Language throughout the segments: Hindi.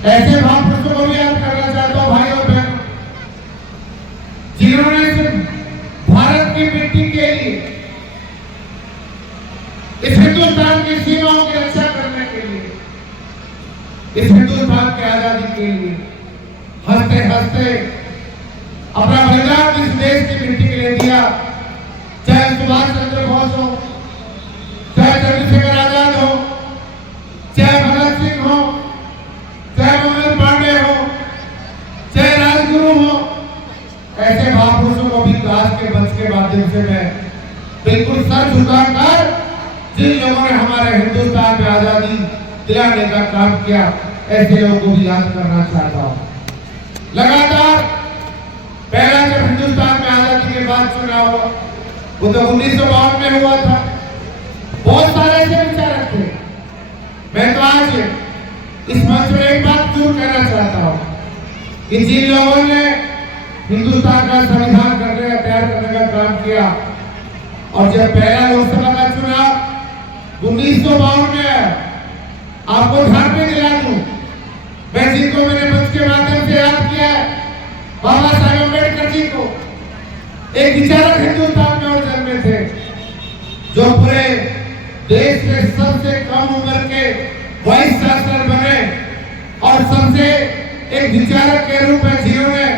ऐसे महापुरुषों को भी याद करना चाहता हूँ भाई और बहन, जिन्होंने सिर्फ भारत की मिट्टी के लिए, इस हिंदुस्तान की सीमाओं की रक्षा करने के लिए, इस हिंदुस्तान की आजादी के लिए हंसते हंसते अपना बलिदान इस देश की मिट्टी के लिए दिया। चाहे सुभाष चंद्र बोस हो, चाहे चंद्रशेखर आजाद हो, चाहे भगत सिंह हो, चाहे मंगल पांडे हो, चाहे राजगुरु हो, ऐसे महापुरुषों को भी क्लास के मंच के माध्यम से मैं बिल्कुल सर झुकाकर, जिन लोगों ने हमारे हिंदुस्तान में आजादी दिलाने का काम किया, ऐसे लोगों को भी याद करना चाहता हूँ। लगातार पहला जब हिंदुस्तान में आजादी के बाद चुनाव हुआ, वो तो 1952 में हुआ था। बहुत सारे ऐसे विचारक थे। मैं तो आज इस मंच में एक बात जरूर कहना चाहता हूँ कि जिन लोगों ने हिंदुस्तान का संविधान करने का तैयार करने का काम किया, और जब पहला लोकसभा का चुनाव 1952 में, आपको ध्यान में दिला दूं, मैं जिनको मैंने मंच के माध्यम से याद किया है, बाबा साहेब अम्बेडकर जी को, एक विचारक हिंदुस्तान में और जन्मे थे, जो पूरे देश के सबसे कम उम्र के वाइस चांसलर बने और सबसे एक विचारक के रूप में जिन्होंने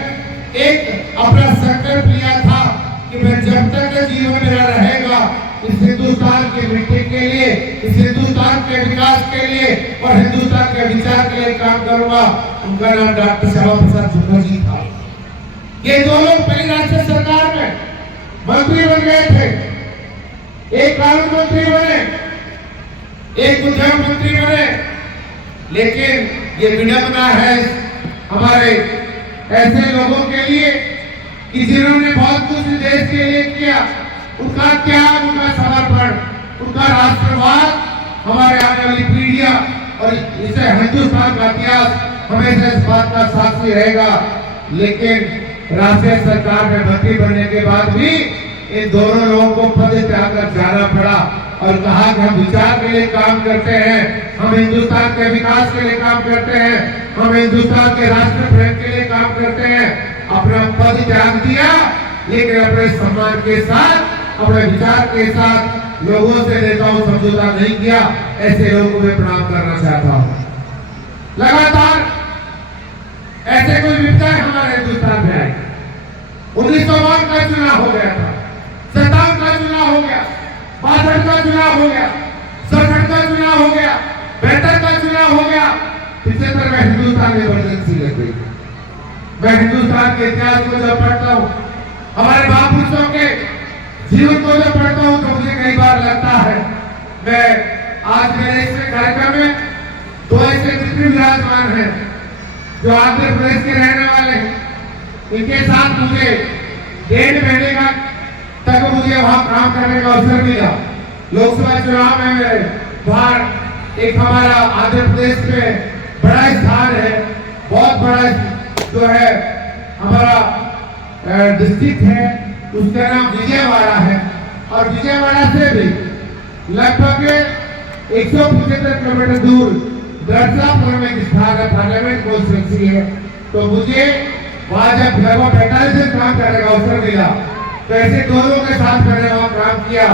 एक अपना संकल्प लिया था कि मैं जब तक जीवन मेरा रहेगा इस हिंदुस्तान की मिट्टी के लिए, इस हिंदुस्तान के विकास के लिए और हिंदुस्तान के विचार के लिए काम करूंगा। उनका नाम डॉक्टर श्यामा प्रसाद मुखर्जी था। ये दो लोग पहली राष्ट्रीय सरकार में मंत्री बन गए थे। एक कानून मंत्री बने, एक उद्योग मंत्री बने, लेकिन ये विडंबना है हमारे ऐसे लोगों के लिए कि जिन्होंने बहुत कुछ देश के लिए किया, उनका त्याग, उनका समर्पण, उनका राष्ट्रवाद हमारे आने वाली पीढ़ियां और इसे हिंदुस्तान का इतिहास हमेशा इस बात का साक्षी रहेगा। लेकिन राष्ट्रीय सरकार में मंत्री बनने के बाद भी इन दोनों लोगों को पद त्याग कर जाना पड़ा और कहा कि हम विचार के लिए काम करते हैं, हम हिंदुस्तान के विकास के लिए काम करते हैं, हम हिंदुस्तान के राष्ट्र प्रेम के लिए काम करते हैं। अपना पद त्याग दिया, लेकिन अपने सम्मान के साथ, अपने विचार के साथ लोगों से नेताओं समझौता नहीं किया। ऐसे लोगों को मैं प्रणाम करना चाहता हूं। लगातार ऐसे कोई विपदाएं हमारे हिंदुस्तान में आई। 1952 का चुनाव हो गया था, 57 का चुनाव हो गया, 62 का चुनाव हो गया, 67 का चुनाव हो गया, 72 का चुनाव हो गया, 75 में हिंदुस्तान में इमरजेंसी लग गई। मैं हिंदुस्तान के इतिहास को जब पढ़ता हूँ, हमारे महापुरुषों के जीवन को जब पढ़ता हूँ, तो मुझे कई बार लगता है मैं आज मेरे इस कार्यक्रम में दो ऐसे मित्र विराजमान हैं जो आंध्र प्रदेश के रहने वाले हैं। इनके साथ मुझे 1.5 महीने का तक मुझे वहां काम करने का अवसर मिला। लोकसभा चुनाव में मेरे बाहर एक हमारा आंध्र प्रदेश में बड़ा स्थान है, बहुत बड़ा जो है हमारा डिस्ट्रिक्ट है, उसका नाम विजयवाड़ा है। और विजयवाड़ा से भी लगभग 175 किलोमीटर दूर दर्शापुर में एक स्थान है, पार्लियामेंट कॉन्स्टिट्यूंसी है। तो मुझे वहां जब लगभग 45 दिन काम करने का अवसर मिला, तो ऐसे दोनों के साथ मैंने वहां काम किया।